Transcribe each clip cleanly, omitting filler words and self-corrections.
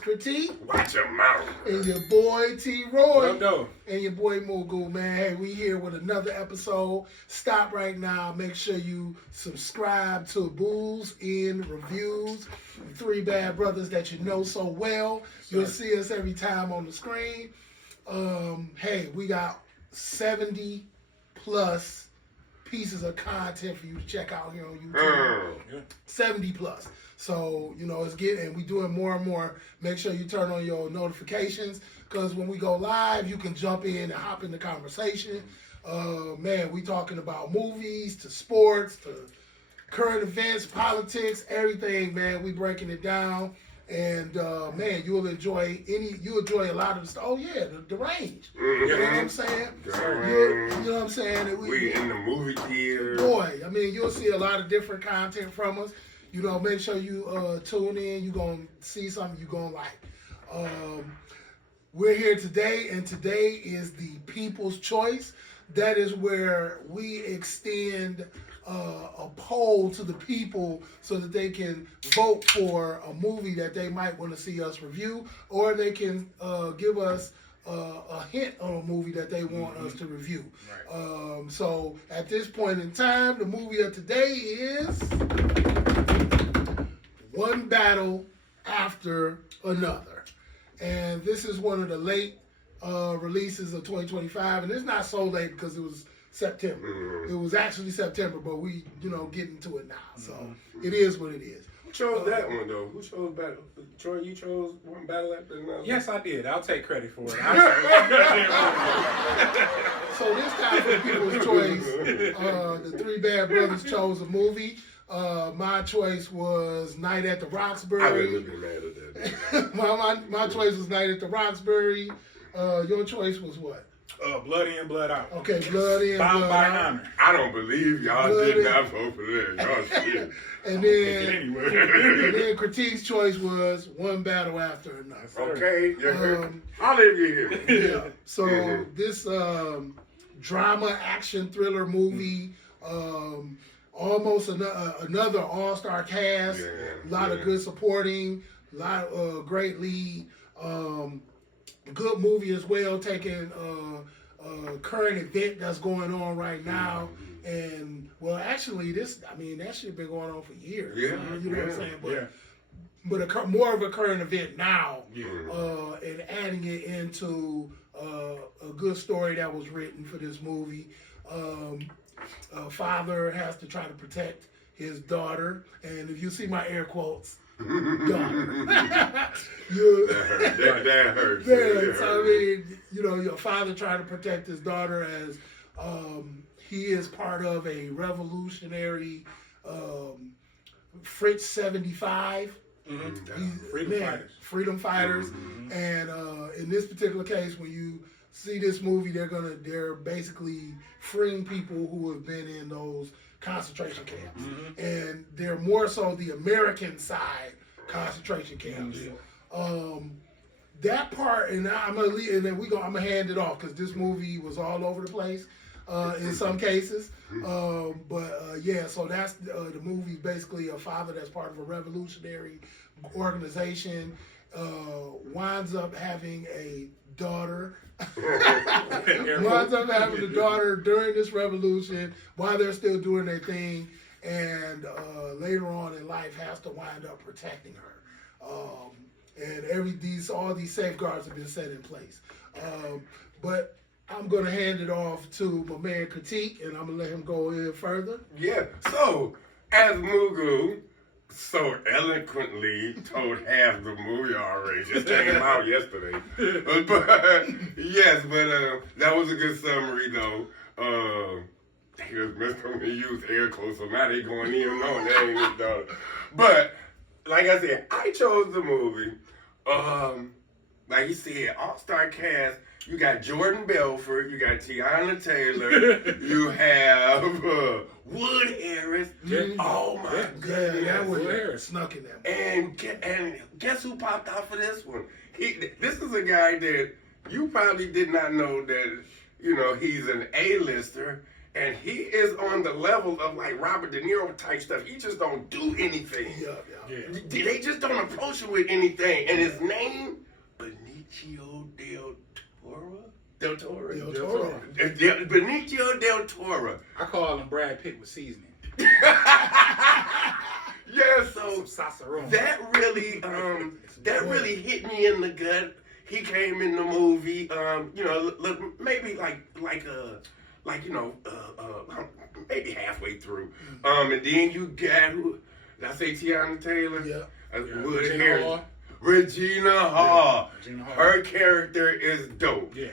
Critique. Watch your mouth. And your boy T. Roy. No. And your boy Mogul, man. Hey, we here with another episode. Stop right now. Make sure you subscribe to Booze in Reviews. Three bad brothers that you know so well. You'll see us every time on the screen. Hey, we got 70 plus pieces of content for you to check out here on YouTube. 70 plus. So, you know, it's getting, and we doing more and more. Make sure you turn on your notifications, because when we go live, you can jump in and hop in the conversation. Man, we talking about movies to sports to current events, politics, everything, man. We breaking it down. And man, you'll enjoy a lot of the stuff. Oh yeah, the range. You know what I'm saying? You know what I'm saying? And we in the movie theater. Boy, I mean, you'll see a lot of different content from us. You know, make sure you tune in. You're gonna see something you're gonna like. We're here today, and today is the People's Choice. That is where we extend a poll to the people so that they can vote for a movie that they might want to see us review, or they can give us a hint on a movie that they want us to review. Right. So at this point in time, the movie of today is One Battle After Another. And this is one of the late releases of 2025, and it's not so late because it was September. It was actually September, but we, getting to it now. So it is what it is. Who chose that one though? Who chose Battle? Troy, you chose One Battle After Another? Yes, I did. I'll take credit for it. So this time for People's Choice, the three bad brothers chose a movie. My choice was Night at the Roxbury. I wouldn't have been mad at that. my choice was Night at the Roxbury. Your choice was what? Blood In, Blood Out. Okay, Blood In, Bound Blood by Out. Honor. I don't believe y'all did not vote for that. Y'all shit. And then Critique's choice was One Battle After Another. Okay, I'll leave you here. Yeah. So this drama action thriller movie, almost another all-star cast, a lot of good supporting, a lot of great lead. Good movie as well, taking a current event that's going on right now. And, well, actually, that shit been going on for years. Yeah. You know what I'm saying? But more of a current event now. And adding it into a good story that was written for this movie. A father has to try to protect his daughter. And if you see my air quotes, daughter. That hurts. So, I mean, your father trying to protect his daughter as he is part of a revolutionary French 75. Freedom fighters. And in this particular case, when you see this movie, they're basically freeing people who have been in those concentration camps, and they're more so the American side concentration camps. That part, and I'm gonna leave, and then I'm gonna hand it off because this movie was all over the place in some cases. So that's the movie. Basically, a father that's part of a revolutionary organization winds up having a daughter. Winds up having a daughter during this revolution while they're still doing their thing, and later on in life has to wind up protecting her. And all these safeguards have been set in place. But I'm gonna hand it off to my man Critique, and I'm gonna let him go in further. Yeah. So as Mugu so eloquently told half the movie already. Just came out yesterday. But that was a good summary though. They just missed when they used air quotes, so now they going in knowing that ain't his daughter. But like I said, I chose the movie. Like you said, all-star cast. You got Jordan Belfort, you got Tiana Taylor, you have Wood Harris. Oh my goodness, that was Harris snuck in that one. And guess who popped out for this one? This is a guy that you probably did not know that he's an A-lister, and he is on the level of like Robert De Niro type stuff. He just don't do anything. Yeah. They just don't approach him with anything. And his name, Benicio del Toro. Benicio del Toro. I call him Brad Pitt with seasoning. Yeah, so Some sarsaparilla. that really hit me in the gut. He came in the movie, maybe maybe halfway through. And then you got did I say Tiana Taylor? Yeah. Regina Hall. Regina Hall. Regina Hall. Her character is dope. Yeah.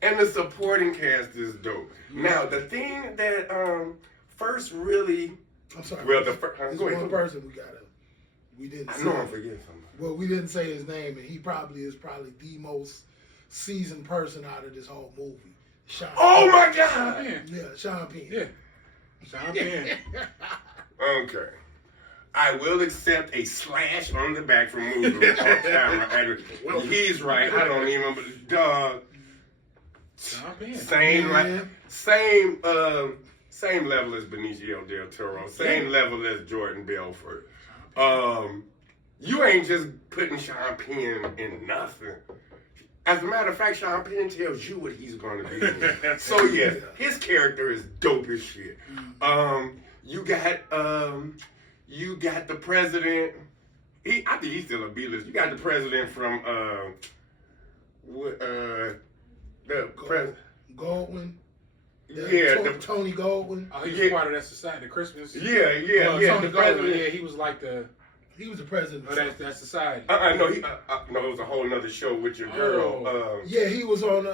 And the supporting cast is dope. Now the thing that first really I'm sorry. well There's go ahead. one person we didn't I say. know I'm forgetting something. Well, we didn't say his name, and he probably is the most seasoned person out of this whole movie. Sean. Oh my Sean God! Penn. Yeah, Sean Penn. Yeah. Sean Penn. Okay. I will accept a slash on the back from Mugu off camera. He's right. I don't even. Dog. Sean Penn. Same level as Benicio del Toro. Same level as Jordan Belfort. You ain't just putting Sean Penn in nothing. As a matter of fact, Sean Penn tells you what he's going to be in. So yeah, his character is dope as shit. You got the president. I think he's still a B-list. You got the president from the president. Goldwyn. Tony Goldwyn. Oh, he was part of that society, the Christmas. Yeah. Tony The Goldwyn, president. yeah, he was like He was the president. of that society. No, it was a whole nother show with your girl. Yeah, he was on.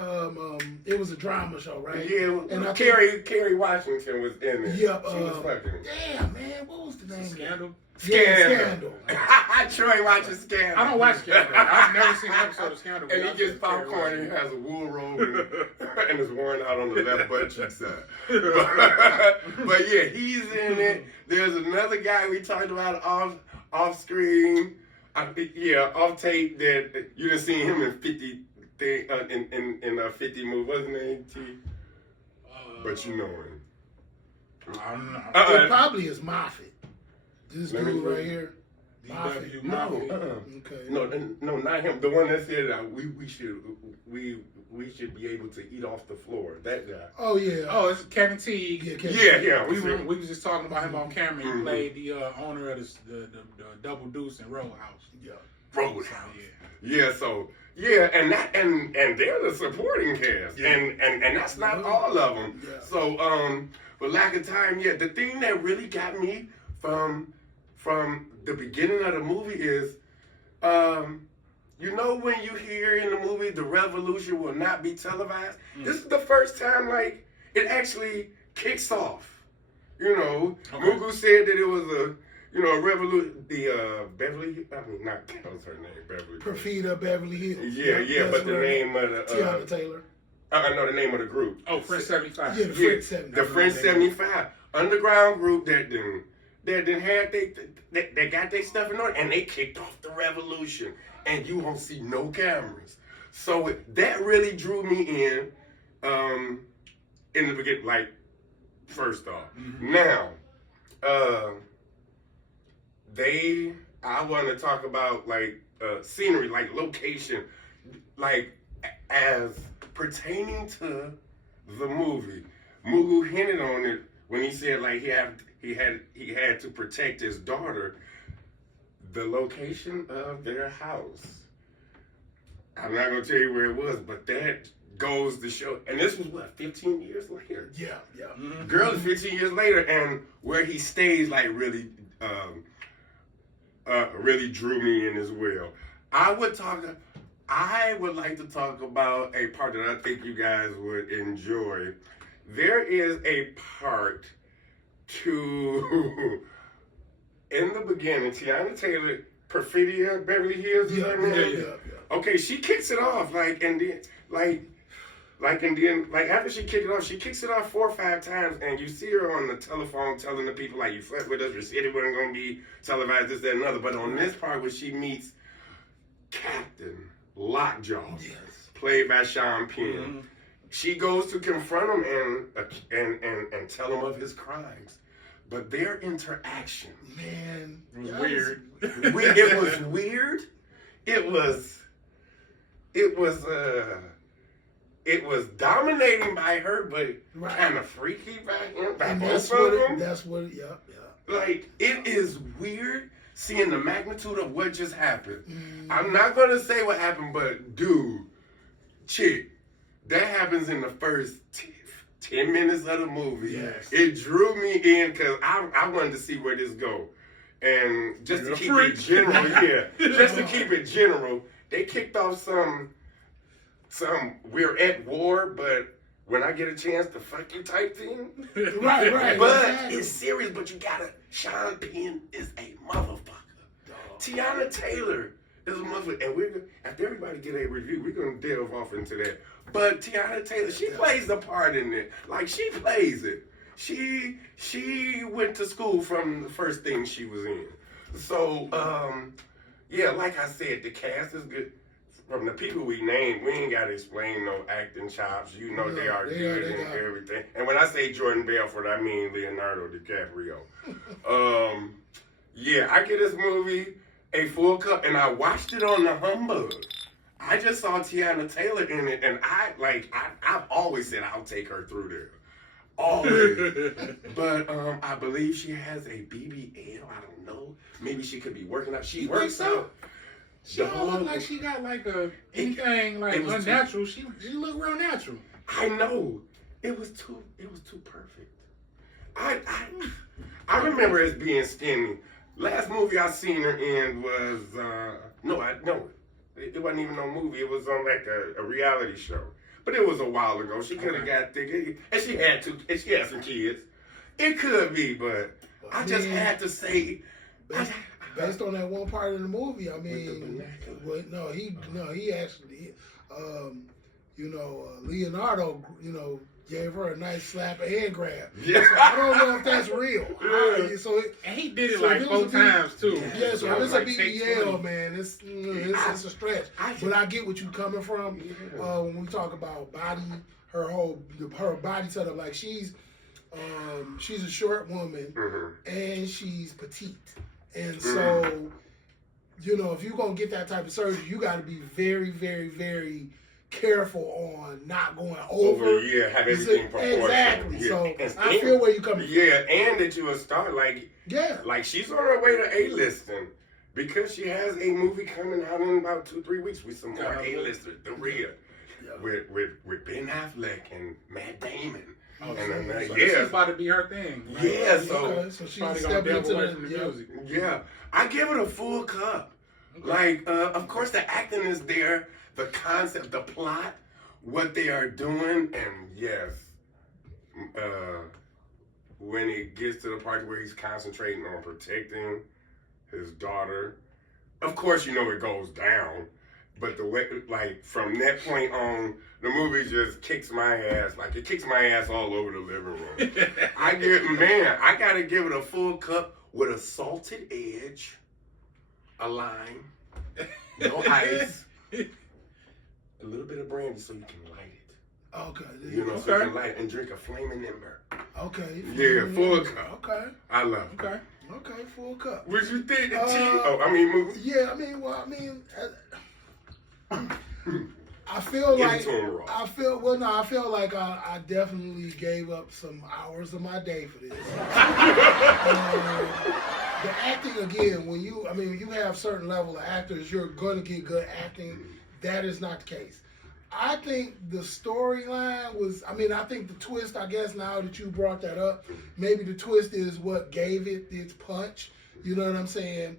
It was a drama show, right? Yeah, and Kerry Washington was in it. Yep. She was fucking. Damn, man, what was the name? Scandal. Yeah, Scandal. Troy watches Scandal. I don't watch Scandal. I've never seen an episode of Scandal. And he gets popcorn and he has a wool robe and is worn out on the left butt cheek side. But yeah, he's in it. There's another guy we talked about off screen. Off tape that you done seen him in 50 in 50 movie. What's his name? T. But you know him. I don't know. It probably is Moffat. This Let me dude look. right here. Moffat. D.W. No, Moffat. Okay. no, not him. The one that said we should be able to eat off the floor. That guy. Oh yeah. Oh, it's Kevin Teague. Yeah, Kevin. Yeah. We was just talking about him on camera. He Mhm. played the owner of the Double Deuce and Row House. Yeah. Roadhouse. Yeah. Yeah, so and they're the supporting cast, Yeah. and that's not all of them. Yeah. So for lack of time, the thing that really got me from the beginning of the movie is, when you hear in the movie the revolution will not be televised. This is the first time like it actually kicks off. Mugu said that it was a revolution. The Beverly, not that was her name, Beverly. Perfida Beverly Hills. Yeah, but the name of the Tiana Taylor. I know the name of the group. Oh, French 75. Yeah, the French 75. The French 75 underground group that got their stuff in order, and they kicked off the revolution, and you won't see no cameras. So that really drew me in the beginning. Like, first off, now, I want to talk about like scenery, like location, like as pertaining to the movie. Mugu hinted on it when he said like he had to protect his daughter. The location of their house. I'm not gonna tell you where it was, but that goes to show. And this was 15 years later. Yeah. Girl is 15 years later, and where he stays like really drew me in as well. I would like to talk about a part that I think you guys would enjoy. There is a part in the beginning, Tiana Taylor, Perfidia Beverly Hills, is her name? Yeah. Okay, she kicks it off and then after she kicks it off 4 or 5 times, and you see her on the telephone telling the people like, you slept with us, your city wasn't gonna be televised, this, that, and another. But on this part where she meets Captain Lockjaw, Yes. played by Sean Penn, she goes to confront him and tell him of his crimes. But their interaction, Man, It was that weird. it was weird. It was dominating by her, but Right. kind of freaky by him. By And both of them. yep. Like, it is weird seeing the magnitude of what just happened. Mm. I'm not gonna say what happened, but dude, chick, that happens in the first 10 minutes of the movie. Yes. It drew me in because I wanted to see where this go. And just You're to a keep freak. it general, just to keep it general, they kicked off some we're at war, but when I get a chance to fuck you type thing. Right. But exactly. it's serious, but you gotta, Sean Penn is a motherfucker. Tiana Taylor is a motherfucker. And after everybody get a review, we're gonna delve off into that. But Tiana Taylor, she plays the part in it. Like, she plays it. She went to school from the first thing she was in. So, yeah, like I said, the cast is good. From the people we named, we ain't got to explain no acting chops. You know they are good and everything. And when I say Jordan Belfort, I mean Leonardo DiCaprio. Yeah, I give this movie a full cup, and I watched it on the humbug. I just saw Tiana Taylor in it, and I've always said I'll take her through there. Always. But I believe she has a BBL. I don't know. Maybe she could be working out. She You works think so? out. She don't look like she got like anything like it was unnatural. She look real natural. I know. It was too perfect. I remember as being skinny. Last movie I seen her in was it wasn't even no movie. It was on like a reality show. But it was a while ago. She could have got thick, and she had some kids. It could be, but I just had to say. Based on that one part of the movie, I mean, With he actually, Leonardo, gave her a nice slap and hand grab. Yeah. So I don't know if that's real. Yeah. And he did it So like if it was 4 times too. Yeah, so Yeah, if it's like a take BBL, 20. man, it's a stretch. But I get what you coming from when we talk about body, her body setup. Like she's a short woman and she's petite, and so if you're gonna get that type of surgery, you got to be very, very, very careful on not going over. Have everything proportional. Exactly. Yeah. So And I feel where you coming from. Yeah, and that you will start like she's on her way to A-listing because she has a movie coming out in about 2-3 weeks with some more A-listers, The Real, with Ben Affleck and Matt Damon. So she's about to be her thing. Right? Yeah, so she's Probably gonna stepping delve into away from the music. yeah, I give it a full cup. Okay. Like, of course, the acting is there, the concept, the plot, what they are doing, and yes, when it gets to the part where he's concentrating on protecting his daughter, of course, it goes down. But the way, like, from that point on, the movie just kicks my ass. Like, it kicks my ass all over the living room. I gotta give it a full cup with a salted edge, a lime, no ice, a little bit of brandy so you can light it. Okay. So you can light it and drink a flaming ember. Okay. Yeah, full cup. Okay. I love it. Okay, full cup. What you think? Movie? Yeah, I feel Give it like to him raw. I feel like I definitely gave up some hours of my day for this. The acting again, when you have certain level of actors, you're going to get good acting. That is not the case. I think the storyline was, I think the twist, I guess now that you brought that up, maybe the twist is what gave it its punch. You know what I'm saying?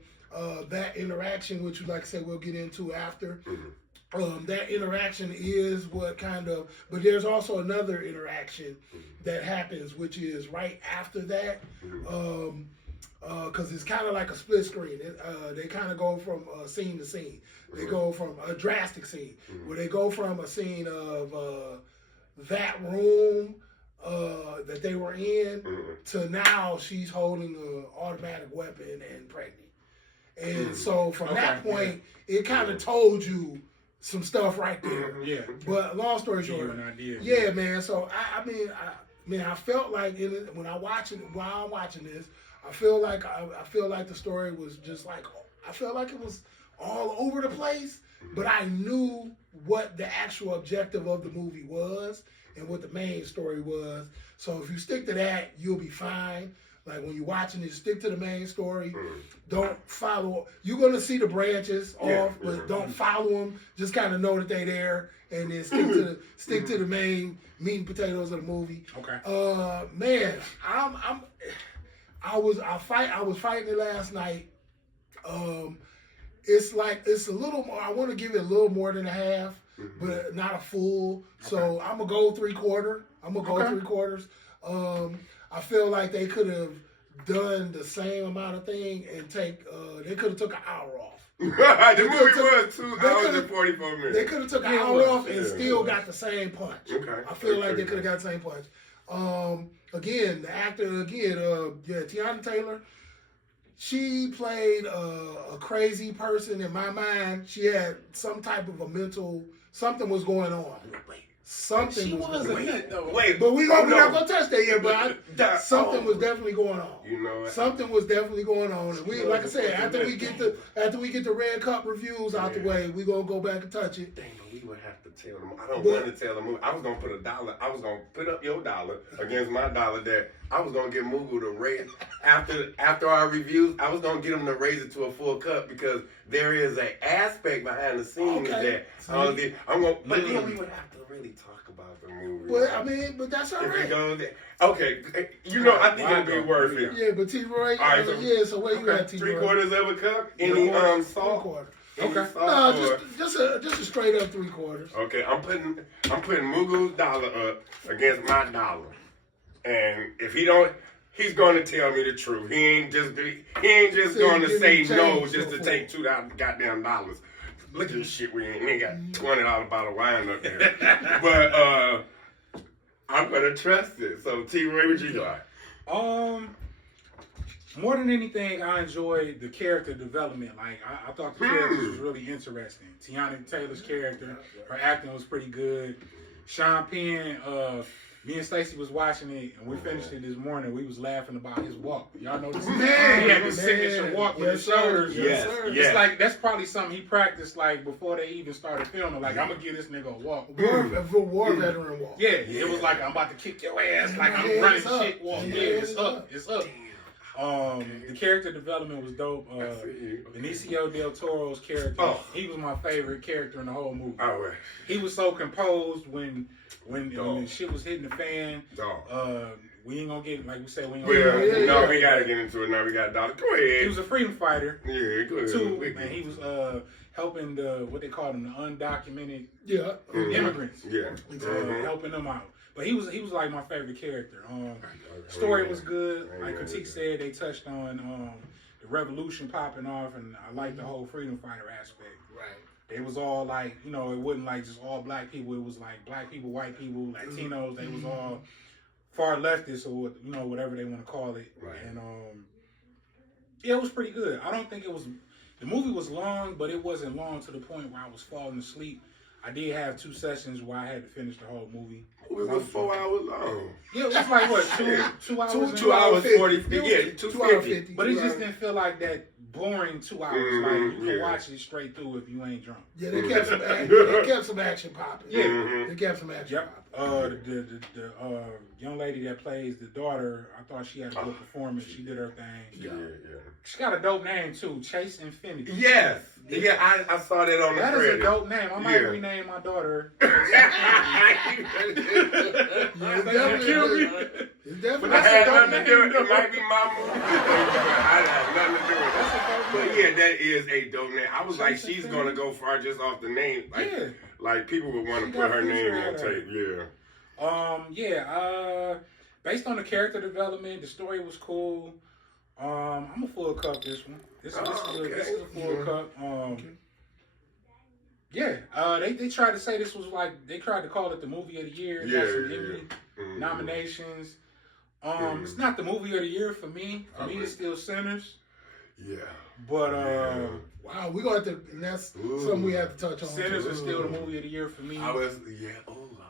That interaction, which, like I said, we'll get into after. That interaction is what but there's also another interaction that happens, which is right after that, because it's kind of like a split screen. They kind of go from scene to scene. They go from a drastic scene, where they go from a scene of that room that they were in to now she's holding an automatic weapon and pregnant. And so from that point, it kind of told you some stuff right there. Yeah. But long story Give you short, an idea. yeah, man. So I felt like when I'm watching this, I feel like the story was just like I felt like it was all over the place. But I knew what the actual objective of the movie was and what the main story was. So if you stick to that, you'll be fine. Like when you're watching it, stick to the main story. Don't follow. You're gonna see the branches off, but don't follow them. Just kind of know that they're there, and then stick to the main meat and potatoes of the movie. Okay. Man, I was fighting it last night. It's a little more. I want to give it a little more than a half, but not a full. So I'm gonna go 3/4. I'm gonna go 3/4. I feel like they could have done the same amount of thing and they could have took an hour off. The movie was 2 hours and 44 minutes. They could have took an hour off and still got the same punch. Okay. I feel like they could have got the same punch. Again, the actor Tiana Taylor. She played a crazy person in my mind. She had some type of something was going on. Something was going on. Wait, but we're not gonna touch that yet. But something was definitely going on. You know, something was definitely going on. And we, like I said, after we get the Red Cup reviews out the way, we gonna go back and touch it. Dang, but we would have to tell them. I don't want to tell them. I was gonna put $1. I was gonna put up your dollar against my dollar. That I was gonna get Mugu to raise after our reviews. I was gonna get him to raise it to a full cup because there is an aspect behind the scenes that I'm gonna. But then we would have to really talk about the movie. Well, but that's all right. Okay, I think it'll be worth it. Yeah, but T-Roy, all right, so where you at, T-Roy? 3/4 of a cup. Any salt? Okay. No, just a straight up 3/4. Okay, I'm putting Mugu's dollar up against my dollar, and if he's going to tell me the truth. He ain't just going to say no just to take $2 goddamn dollars. Look at the shit we ain't got $20 bottle of wine up there, but I'm gonna trust it. So T-Ray, what you got? More than anything, I enjoyed the character development. Like, I thought the character was really interesting. Tiana Taylor's character, her acting was pretty good. Sean Penn, me and Stacey was watching it, and we finished it this morning. We was laughing about his walk. Y'all know this? He had this signature walk with his shoulders. Yes. It's like, that's probably something he practiced, like, before they even started filming. Like, I'm going to give this nigga a walk. War veteran walk. Yeah, it was like, I'm about to kick your ass. Like, I'm running shit walk. Yeah, it's up. It's up. The character development was dope. Benicio del Toro's character, he was my favorite character in the whole movie. He was so composed when shit was hitting the fan. We ain't gonna get, like we said, we gotta get into it now. We got Dollar. Go ahead. He was a freedom fighter. Yeah, go ahead. Too, and he was helping what they call them, the undocumented immigrants. Helping them out. But he was like my favorite character. Story was good. Like Critique said, they touched on the revolution popping off, and I liked the whole freedom fighter aspect. Right. It was all like, it wasn't like just all black people. It was like black people, white people, Latinos. They was all far leftists or whatever they want to call it. Right. And it was pretty good. I don't think it was. The movie was long, but it wasn't long to the point where I was falling asleep. I did have 2 sessions where I had to finish the whole movie. It was 4 hours long. Yeah, it was like what, 2 hours? 2 hours 40. Yeah, 2:50. But it just didn't feel like that boring 2 hours. Like you can watch it straight through if you ain't drunk. Yeah, they kept some action popping. Yeah, they kept some action popping. The young lady that plays the daughter, I thought she had a good performance. She did her thing. Yeah. She got a dope name too, Chase Infinity. Yes. Yeah, I saw that on the credit. That is a dope name. I might rename my daughter. It's definitely. I had nothing to do with it. It might be my movie. I had nothing to do with it. That's a dope name. But yeah, that is a dope name. I was like, she's gonna go far just off the name. Like people would want to put her name on tape. Based on the character development, the story was cool. I'm a full cup this one. This is a full cup. They tried to say this was like, they tried to call it the movie of the year. It got some Emmy nominations. It's not the movie of the year for me. For me, it's still Sinners. Yeah. But wow, we're gonna have to, and that's something we have to touch on. Sinners is still the movie of the year for me.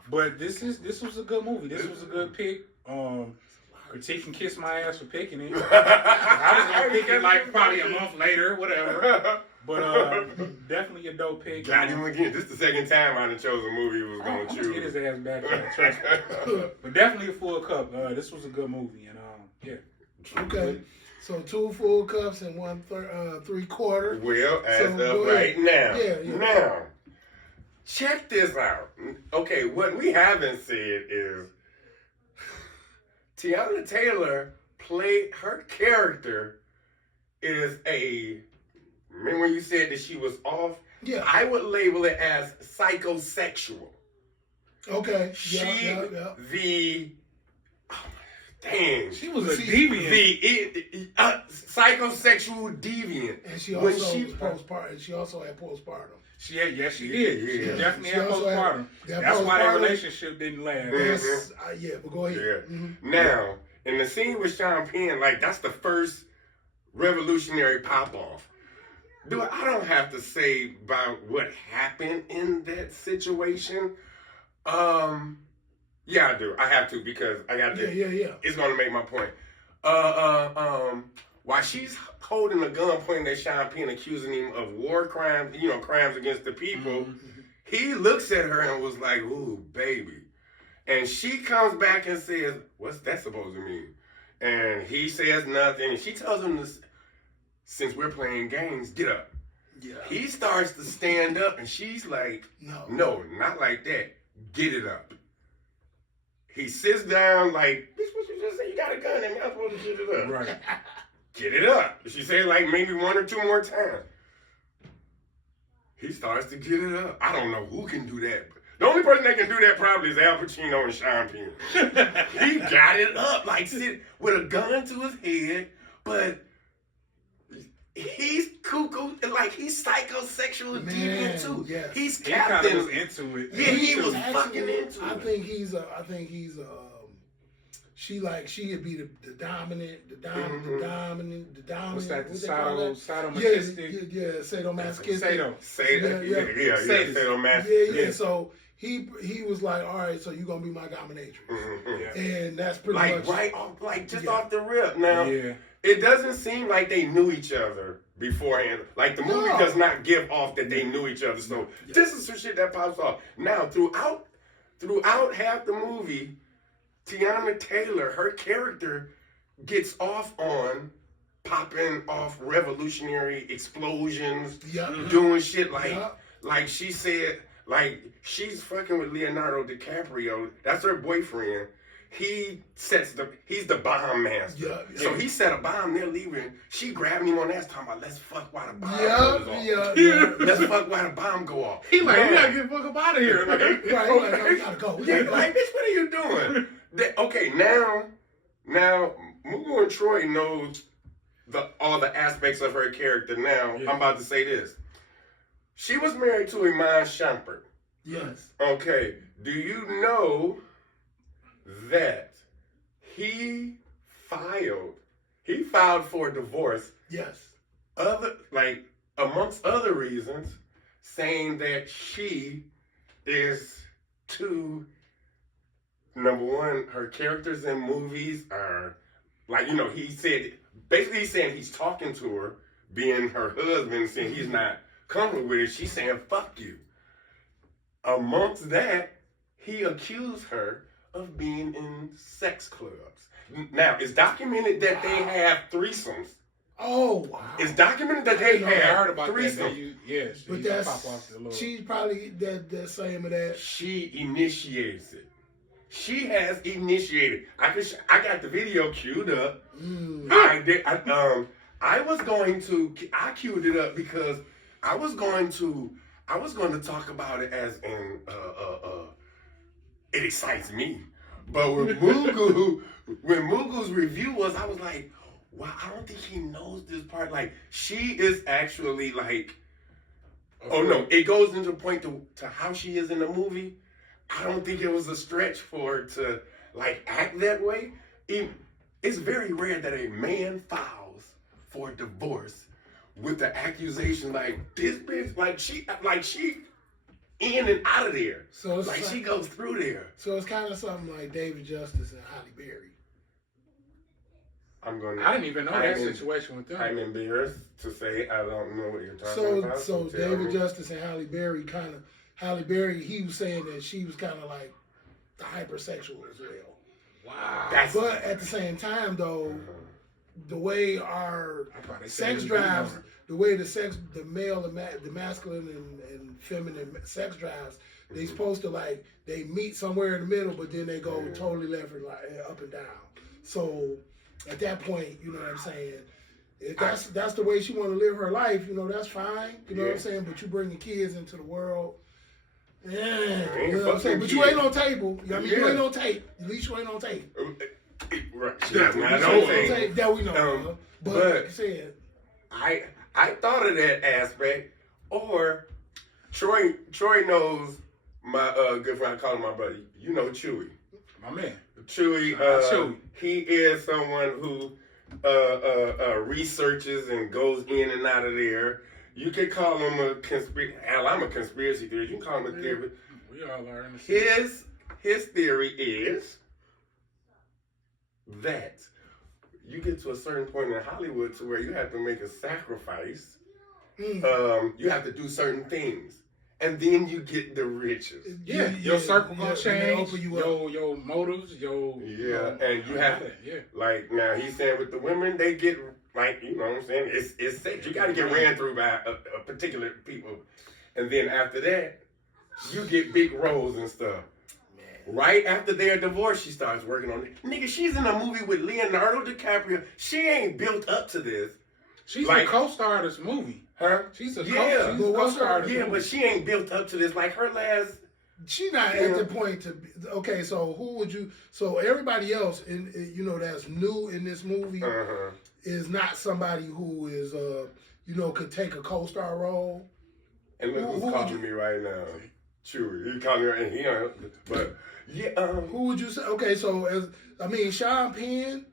But this was a good movie. This was a good pick. Critique can kiss my ass for picking it. I was gonna pick it like probably a month later, whatever. But definitely a dope pick. Got him again. This is the second time I done chose a movie he was gonna choose. Get his ass back. Trust me. But definitely a full cup. This was a good movie, and yeah. Okay. So 2 full cups and 1 3/4. Well, as of right now. Yeah. Now, check this out. Okay, what we haven't said is Teyana Taylor played her character is remember when you said that she was off? Yeah. I would label it as psychosexual. Okay. Dang. She was a deviant. Psychosexual deviant. And she also was postpartum. And she also had postpartum. She did. Yeah. She definitely had postpartum. That's why their relationship didn't last. But go ahead. Yeah. Mm-hmm. Now, in the scene with Sean Penn, like, that's the first revolutionary pop-off. I don't have to say about what happened in that situation. Yeah, I do. I have to because I got to. Yeah. It's going to make my point. While she's holding a gun pointing at Sean Penn, accusing him of war crimes, crimes against the people, he looks at her and was like, ooh, baby. And she comes back and says, what's that supposed to mean? And he says nothing. And she tells him, since we're playing games, get up. Yeah. He starts to stand up and she's like, no, not like that. Get it up. He sits down like, bitch, what you just say? You got a gun and you're not supposed to get it up. Right. Get it up. She said like maybe 1 or 2 more times. He starts to get it up. I don't know who can do that. The only person that can do that probably is Al Pacino and Sean Penn. He got it up, like sit with a gun to his head, but he's cuckoo, like he's psychosexual deviant too. Yes. He's Captain. He kind of was into it. Yeah, he was fucking into it. I think he's she could be the dominant. What's that? The sadomasochistic? Yeah, sadomasochistic. Sadomasochistic. Yeah. So he was like, all right, so you're gonna be my dominatrix, and that's pretty much right off, just off the rip. Now, it doesn't seem like they knew each other beforehand. Like the movie does not give off that they knew each other. So this is some shit that pops off. Now, throughout half the movie, Teyana Taylor, her character gets off on popping off revolutionary explosions, doing shit like she said, like she's fucking with Leonardo DiCaprio. That's her boyfriend. He's the bomb master. So he set a bomb, they're leaving. She grabbing him on the ass, talking about, let's fuck while the bomb goes off. Let's fuck while the bomb go off. He like, we gotta get the fuck up out of here. Right, we gotta go. Like, bitch, what are you doing? Okay, now Mugu and Troy knows all the aspects of her character now. I'm about to say this. She was married to Iman Shumpert. Yes. Okay, do you know that he filed for divorce? Yes. Amongst other reasons, saying that she is too. Number one, her characters in movies are he's saying he's talking to her, being her husband, saying he's not comfortable with it. She's saying, fuck you. Amongst that, he accused her of being in sex clubs. Now, it's documented that they have threesomes. Oh, wow. It's documented that they have threesomes. But she's probably the same of that. She initiates it. She has initiated. I got the video queued up. I queued it up because I was going to talk about it as in it excites me. But when Mugu's review was, I was like, wow, I don't think he knows this part. Like, she is actually like, oh no, it goes into a point to how she is in the movie. I don't think it was a stretch for her to act that way. It's very rare that a man files for divorce with the accusation like this bitch, like she in and out of there. So it's like she goes through there. So it's kind of something like David Justice and Halle Berry. I didn't even know that situation with them. I'm embarrassed to say I don't know what you're talking about. So David Justice and Halle Berry Halle Berry, he was saying that she was kind of like the hypersexual as well. Wow. But at the same time, though, the way our sex drives, the way the male, the masculine and feminine sex drives, they supposed to like, they meet somewhere in the middle, but then they go totally left and up and down. So at that point, you know what I'm saying? If that's the way she want to live her life, you know, that's fine. You know what I'm saying? But you bring your kids into the world. Yeah, you know what I'm saying? But you ain't on table. I mean, you ain't on tape. At least you ain't on tape. Right. That we know. But said, I thought of that aspect. Or Troy knows my good friend. I call him my brother. You know Chewy. My man. Chewy. He is someone who researches and goes in and out of there. You can call him a conspiracy. Hell, I'm a conspiracy theorist. You can call him a theory. We all are. His theory is that you get to a certain point in Hollywood to where you have to make a sacrifice. You have to do certain things, and then you get the riches. Your circle gonna change. Your motives. And you have to. Like now, he's saying with the women, they get. Like, you know what I'm saying? It's safe. You got to get ran through by a particular people. And then after that, you get big roles and stuff. Man. Right after their divorce, she starts working on it. Nigga, she's in a movie with Leonardo DiCaprio. She ain't built up to this. She's a co-star of this movie. Huh? She's a co-star of this movie. But she ain't built up to this. Like her last... She not at the point to... Okay, so who would you... So everybody else, that's new in this movie... is not somebody who is, could take a co-star role. And look who's calling me right now. Chewy. He calling me right here. But, who would you say? Okay, so, Sean Penn,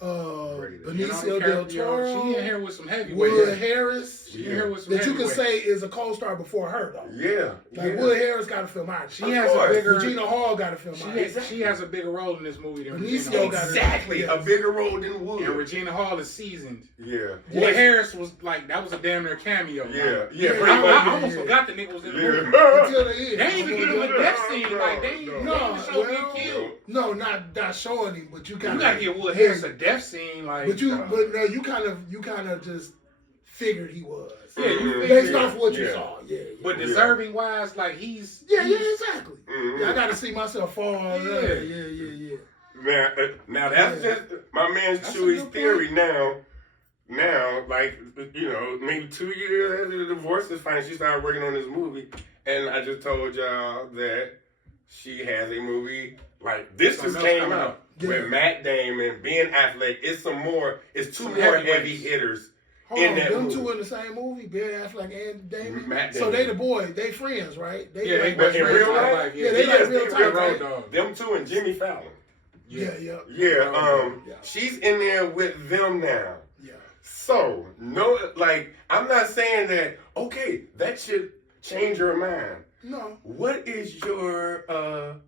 Benicio del Toro. She in here with some heavyweights. Wood Harris. She in here with some that you can say is a co-star before her, though. Yeah. Like, Wood Harris got to film out. She has a bigger... Regina Hall got to film out. She has a bigger role in this movie than Benicio got exactly. A bigger role than Wood. And Regina Hall is seasoned. Yeah. Wood Harris was like, that was a damn near cameo. I almost forgot the nigga was in the movie. Until the end. They ain't even give him a death scene. Like, they ain't even show him killed. No, not showing him, but you gotta give Wood Harris a death scene. Like, you kind of just figured he was. Yeah, based off what you saw. Yeah. But deserving wise, like he's exactly. Mm-hmm. Yeah, I gotta see myself fall. Yeah. Now that's just my man Chewy's theory. Now, like maybe 2 years after the divorce is fine, she started working on this movie, and I just told y'all that she has a movie like this just came out. With Matt Damon, Ben Affleck, it's two more heavy hitters in that movie. Them two in the same movie, Ben Affleck and Damon. Matt Damon. So they the boy, they friends, right? They in real life. They like real time, right? Them two and Jimmy Fallon. Yeah. She's in there with them now. Yeah. So I'm not saying that. Okay, that should change your mind. No. What is your?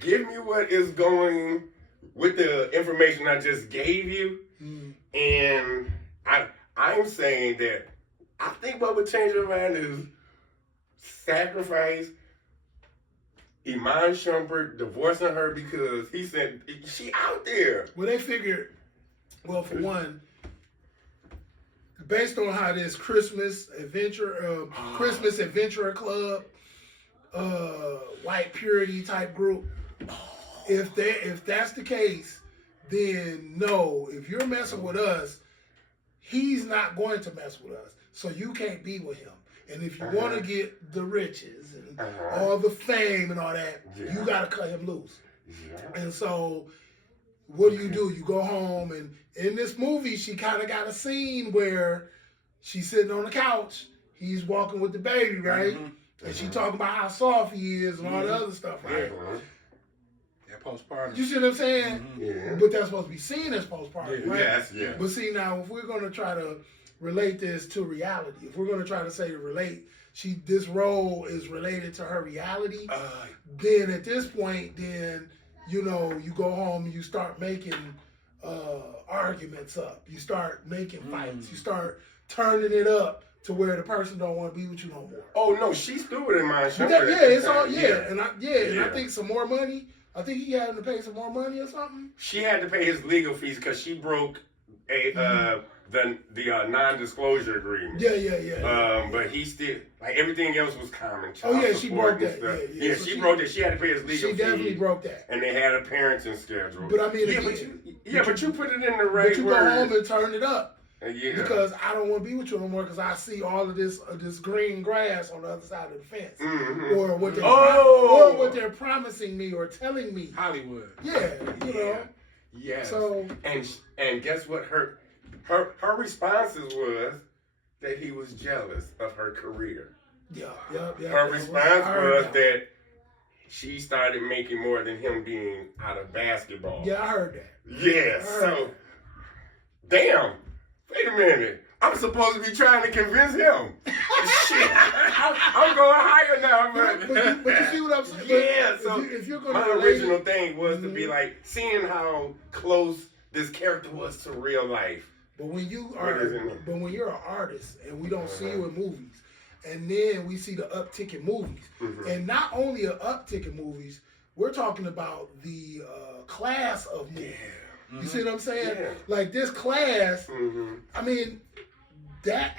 Give me what is going with the information I just gave you, and I'm saying that I think what would change your mind is sacrifice Iman Shumpert, divorcing her because he said she out there. Well, they figured, for one, based on how this Christmas Adventurer Club, white purity type group. If that's the case, then no. If you're messing with us, he's not going to mess with us. So you can't be with him. And if you want to get the riches and all the fame and all that, you got to cut him loose. Yeah. And so what do? You go home, and in this movie, she kind of got a scene where she's sitting on the couch. He's walking with the baby, right? And she talking about how soft he is and all the other stuff, right? that postpartum. You see what I'm saying? Mm-hmm. Yeah. But that's supposed to be seen as postpartum, right? Yes, yes. But see, now, if we're going to try to relate this to reality, if we're going to try to say this role is related to her reality, then at this point, you go home and you start making arguments up. You start making fights. You start turning it up to where the person don't want to be with you no more. Oh no, she's through it in my show. It's all and I think some more money. I think he had to pay some more money or something. She had to pay his legal fees because she broke the non-disclosure agreement. Yeah. But he still everything else was common. She broke that. So she broke that. She had to pay his legal fees. She definitely broke that. And they had a parenting schedule. But I mean, but you put it in the right But you word. go home and turn it up. Yeah. Because I don't want to be with you no more because I see all of this green grass on the other side of the fence, or what they're promising me or telling me. Hollywood. Yeah, Yeah. So and guess what? Her responses was that he was jealous of her career. Yeah. Her response was that she started making more than him being out of basketball. Yeah, I heard that. Yeah. So, damn. Wait a minute. I'm supposed to be trying to convince him. Shit. I'm going higher now, but you see what I'm saying? Yeah, so if you're gonna my original thing was to be like, seeing how close this character was to real life. But when you're an artist and we don't see you in movies, and then we see the uptick in movies, and not only an uptick in movies, we're talking about the class of movies. You see what I'm saying? Yeah. Like this class, I mean, that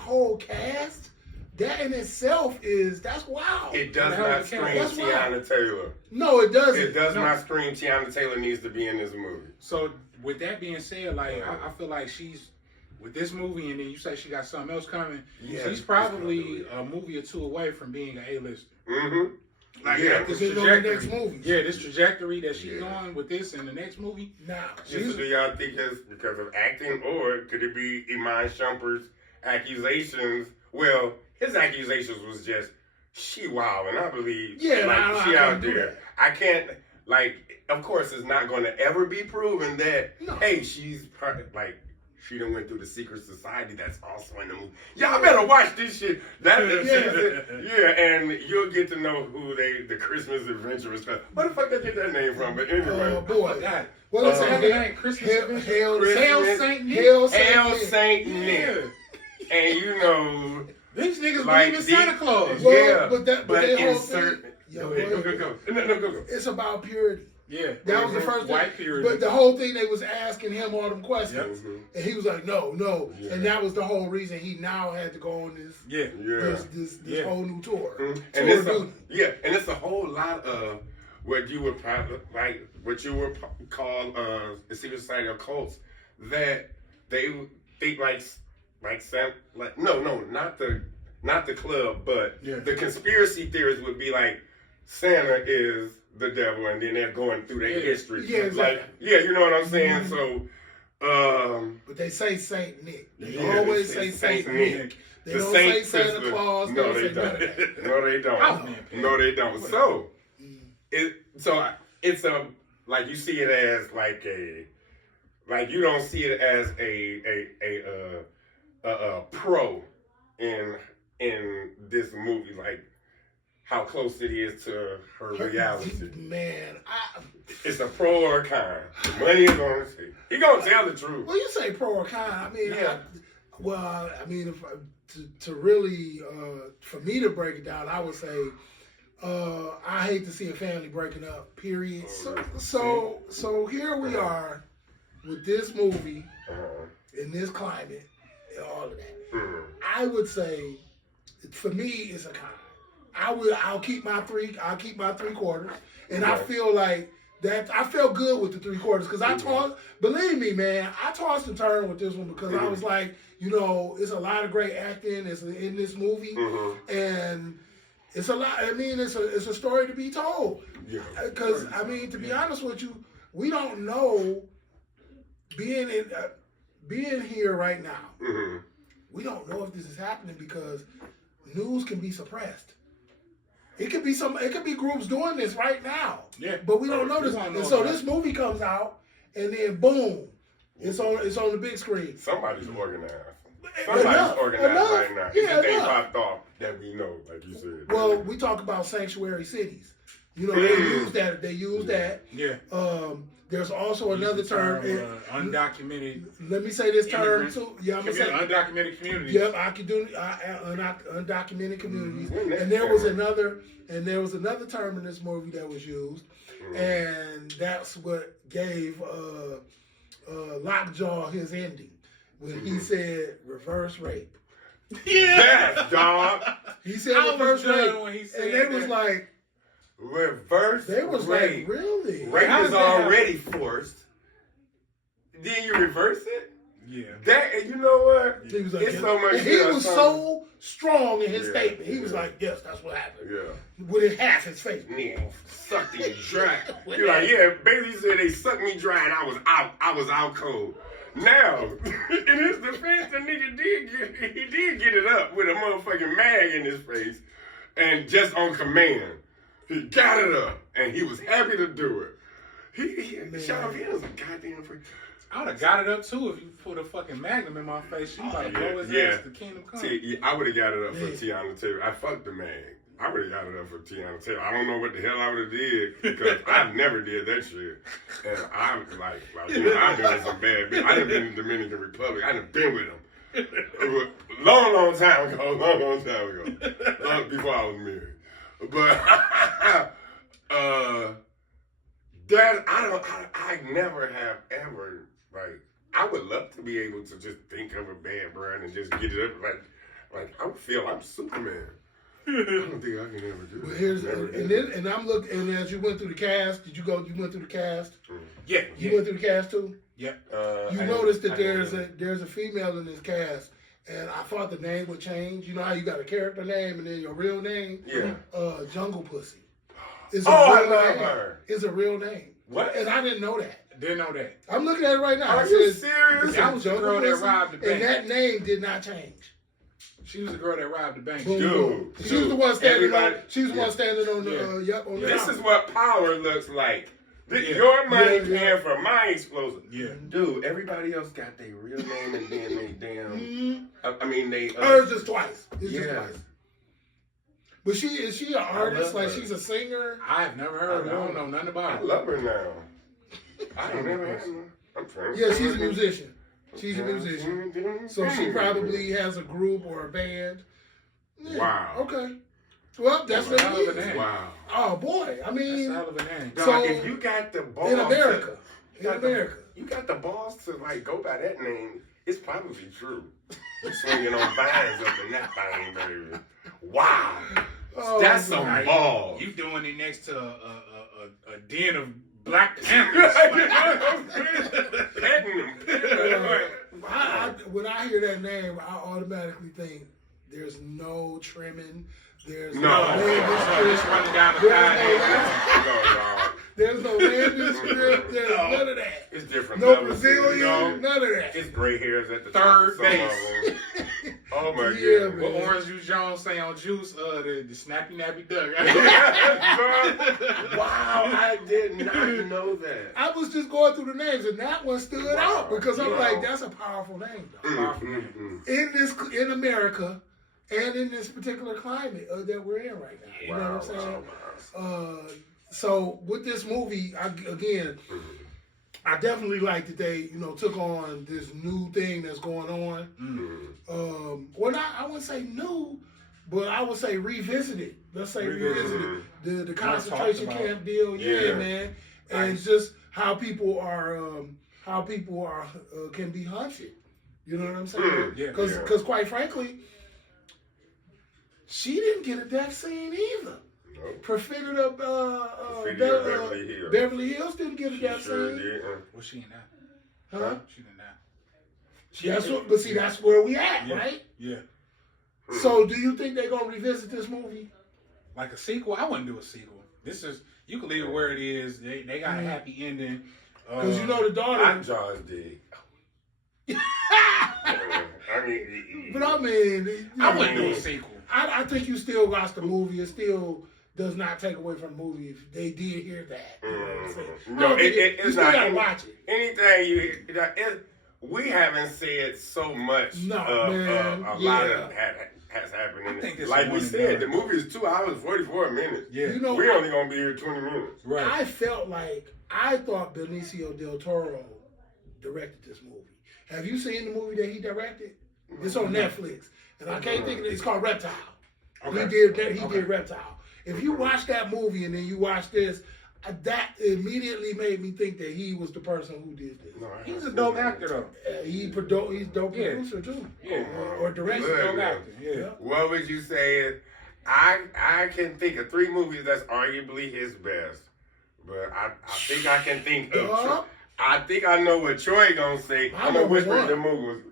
whole cast, that in itself that's wild. It does not scream Tiana Taylor. No, it doesn't. It does not scream Tiana Taylor needs to be in this movie. So with that being said, like I feel like she's with this movie, and then you say she got something else coming. Yeah, she's probably a movie or two away from being an A-lister. This trajectory. Yeah, this trajectory that she's on with this and the next movie. Nah. So do y'all think that's because of acting, or could it be Iman Shumpert's accusations? Well, his accusations was just she wild, and I believe she out there. I can't of course, it's not going to ever be proven that hey, she's she done went through the secret society that's also in the movie. Y'all better watch this shit. And you'll get to know who the Christmas Adventurers. Where the fuck they get that name from? But anyway. Oh, boy. Well, it's ain't Christmas Hail Saint Nick. And these niggas believe in Santa Claus. But insert. Go. It's about purity. Yeah, that was the first white thing. purity. But the whole thing, they was asking him all them questions, and he was like, "No," and that was the whole reason he now had to go on this whole new tour. And it's a whole lot of what you would call the secret society of cults that they think not the club, but the conspiracy theories would be like Santa is the devil, and then they're going through their history. Yeah, exactly. You know what I'm saying? So, but they say Saint Nick. They always say Saint Nick. They don't say Santa Claus. No, they don't. No, they don't. No, they don't. So, it's a you see it as you don't see it as a pro in this movie, how close it is to her reality. Man, it's a pro or a con. Money is on his head. He gonna tell the truth. Well, you say pro or con. I mean, to really, for me to break it down, I would say, I hate to see a family breaking up. Period. So here we are with this movie in this climate and all of that. I would say, for me, it's a con. I'll keep my three quarters, and I feel like that. I felt good with the 3/4 because I believe me, man, I tossed and turned with this one because I was like, it's a lot of great acting in this movie, and it's a lot. I mean, it's a story to be told. Because to be honest with you, we don't know being here right now. We don't know if this is happening because news can be suppressed. It could be groups doing this right now. Yeah. But we don't know this. And so this movie comes out, and then boom, it's on the big screen. Somebody's organized. Somebody's organized right now. Yeah, they popped off that we know, like you said. Well, we talk about sanctuary cities. You know, they use that. They use that. Yeah. There's also another term. Undocumented. Let me say this term too. Yeah, I'm gonna say undocumented communities. Yep, I could do undocumented communities. And there was another term in this movie that was used, and that's what gave Lockjaw his ending when he said reverse rape. Yeah, dog. He said reverse rape, when he said and they was like. Reverse They was rape. Like, really? Rape is already forced. Then you reverse it? Yeah. That, you know what? He was like, it's so much. He was so strong in his statement. He was like, yes, that's what happened. Yeah. With half his face. Yeah. Sucked him dry. You're like, yeah, basically said they sucked me dry and I was out cold. Now, in his defense, the nigga did get it up with a motherfucking mag in his face and just on command. He got it up, and he was happy to do it. Sean Penn was a goddamn freak. I would have got it up too if you put a fucking magnum in my face. You about to blow his ass to Kingdom Come. See, I would have got it up for Tiana Taylor. I fucked the mag. I would have got it up for Tiana Taylor. I don't know what the hell I would have did because I never did that shit. And I'm like I've been with some bad bitches. I done been in the Dominican Republic. I done been with them. Long time ago. Long before I was married. But that I never have ever like. I would love to be able to just think of a bad brand and just get it up like I feel I'm Superman. I don't think I can ever do that. And I'm looking. And as you went through the cast, you went through the cast? Yeah. You went through the cast too? Yeah. You noticed that there's a female in this cast. And I thought the name would change. You know how you got a character name and then your real name? Yeah. Jungle Pussy. I love her. It's a real name. What? And I didn't know that. Didn't know that. I'm looking at it right now. Are you serious? That was Jungle Pussy, and that name did not change. She was the girl that robbed the bank. Dude. She was the one standing on. She was the one standing on the. On the this is what power looks like. Your money paying for my explosive. Yeah. Dude, everybody else got their real name and then they damn. I mean, they. Hers just twice. It's just twice. But is she an artist? Like she's a singer? I have never heard of her. I don't know nothing about her. I love her now. I ain't never had her. I'm trying. Yeah, she's a musician. She's a musician. So she probably has a group or a band. Yeah. Wow. Okay. Well, that's what it is. Wow. Oh boy, I mean, that's a hell of a name. So if you got the balls in America, you got the balls to like go by that name, it's probably true. Swinging on vines up in that thing, baby. Wow, that's some balls. You doing it next to a den of Black Panthers. When I hear that name, I automatically think there's no trimming. There's no running down the side. There's no landing script. There's none of that. It's different. No Brazilian. None of that. It's gray hairs at the third base. Oh my god. What Orange Juice Jones say on Juice? The snappy nappy duck. Wow, I did not know that. I was just going through the names, and that one stood out because I'm like, that's a powerful name. In America. And in this particular climate that we're in right now. You know what I'm saying? So with this movie, I definitely like that they, took on this new thing that's going on. I wouldn't say new, but I would say revisited. Let's say revisited. The concentration camp deal, man. And just how people are can be hunted. You know what I'm saying? Because quite frankly, she didn't get a death scene either. Nope. Perfidia Beverly Hills didn't get a death scene. Was she in that? Huh? She didn't that. That's where we at, right? Yeah. So, do you think they're gonna revisit this movie? Like a sequel? I wouldn't do a sequel. You can leave it where it is. They got a happy ending. Because the daughter. I'm Jaws did. But I mean, I wouldn't do a sequel. I think you still watch the movie. It's still does not take away from the movie if they did hear that. You know what I'm saying? No, it's not. Gotta watch it. Anything you hear, we haven't said so much. No, man. A lot of has happened. Like we said, the movie is 2 hours 44 minutes. Yeah, you know, we're only gonna be here 20 minutes. Right. I thought Benicio del Toro directed this movie. Have you seen the movie that he directed? It's on Netflix, and I can't think of it. It's called Reptile. Okay. He did Reptile. If you watch that movie and then you watch this, that immediately made me think that he was the person who did this. No, he's a dope actor though. He's dope producer too. Yeah. Or director. Dope actor. Yeah. What would you say? I can think of 3 movies that's arguably his best, but I think I can think of. I think I know what Troy gonna say. I'm gonna whisper the movies.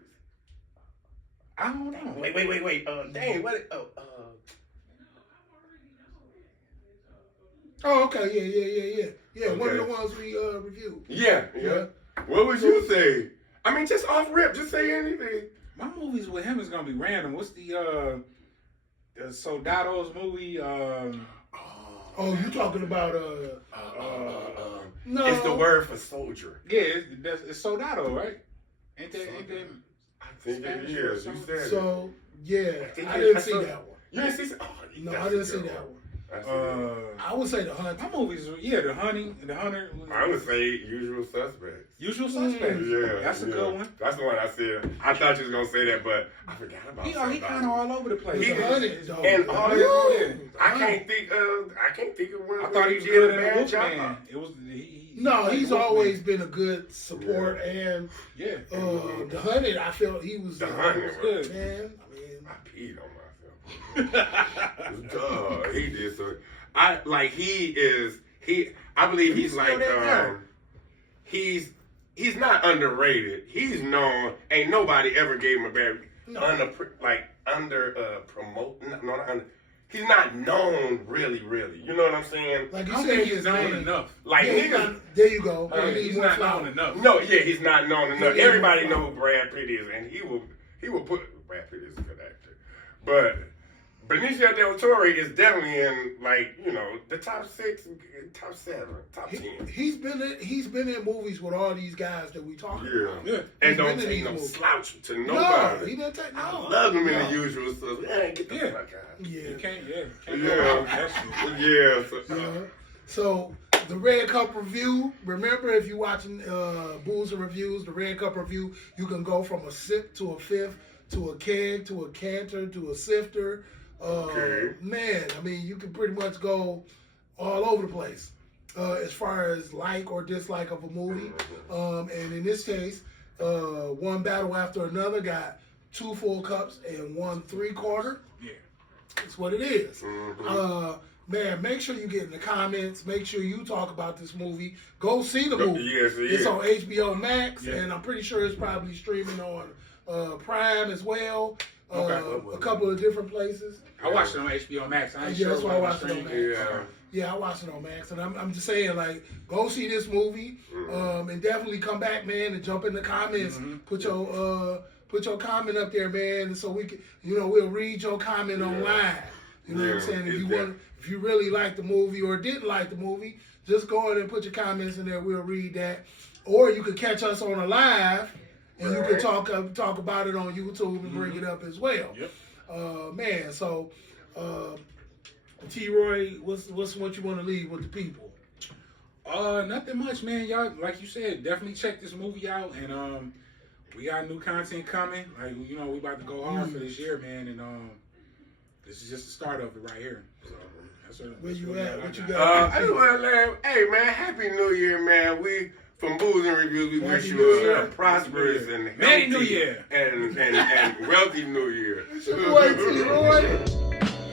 I don't know. Wait. Dang, what? Oh, okay. Yeah. Okay. One of the ones we reviewed. Yeah. What would you say? I mean, just off rip, just say anything. My movies with him is gonna be random. What's the Soldados movie? Oh, you talking about No. It's the word for soldier. Yeah, it's Soldado, right? Ain't that? I think it is. You said so. Yeah, I didn't see that one. You didn't see? No, I didn't see that one. I would say The Hunt. My movies, The Hunter. I would say Usual Suspects. Usual Suspects. Yeah, that's a good one. That's the one I said. I thought you was gonna say that, but I forgot about. He kind of all over the place. He hunted, though. And all I can't think of one. I thought he did a bad job. It was. He's always been a good support, and The Hunted, I felt he was The Hunted good, man. I peed on myself. He did so. I believe he's like he's not underrated. He's known. Ain't nobody ever gave him a bad he's not known really. You know what I'm saying? Like I think he's known enough. Like there you go. He's not known enough. No, he's not known enough. Everybody know who Brad Pitt is, and he will put Brad Pitt is a good actor, but Benicio del Toro is definitely in the top 6, top 7, top 10. He's been in movies with all these guys that we talking about. Yeah. And don't take no slouch to nobody. No, he didn't take no. I love him in The Usual Suspects. Get the fuck out. Yeah. You can't So the Red Cup review. Remember, if you're watching Booze and Reviews, the Red Cup review, you can go from a sip to a fifth to a keg to a canter to a sifter. Man, I mean, you can pretty much go all over the place as far as like or dislike of a movie. And in this case, one battle after another got 2 full cups and 1 3/4. Yeah, that's what it is. Man, make sure you get in the comments. Make sure you talk about this movie. Go see the movie. Yes, it's on HBO Max, and I'm pretty sure it's probably streaming on Prime as well. A couple of different places. I watched it on HBO Max. That's why I watched it on Max. Yeah, I watched it on Max, and I'm just saying, go see this movie, and definitely come back, man, and jump in the comments. Put your comment up there, man, so we can, we'll read your comment online. You know what I'm saying? If you really like the movie or didn't like the movie, just go ahead and put your comments in there. We'll read that, or you could catch us on a live. And you can talk about it on YouTube and bring it up as well. Yep. Man, so T-Roy, what's what you want to leave with the people? Nothing much, man. Y'all, like you said, definitely check this movie out, and we got new content coming. We about to go hard for this year, man, and this is just the start of it right here. So that's where you at? What you got? Hey, man, Happy New Year, man. We from Booze and Reviews, we wish you a prosperous and healthy New Year and wealthy New Year. It's your boy T-Roy.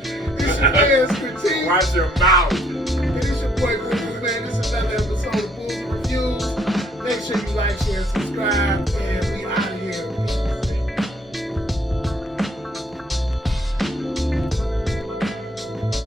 It's your man Critique. Watch your mouth. And it's your boy Boo, man. This is another episode of Booze and Reviews. Make sure you like, share, subscribe.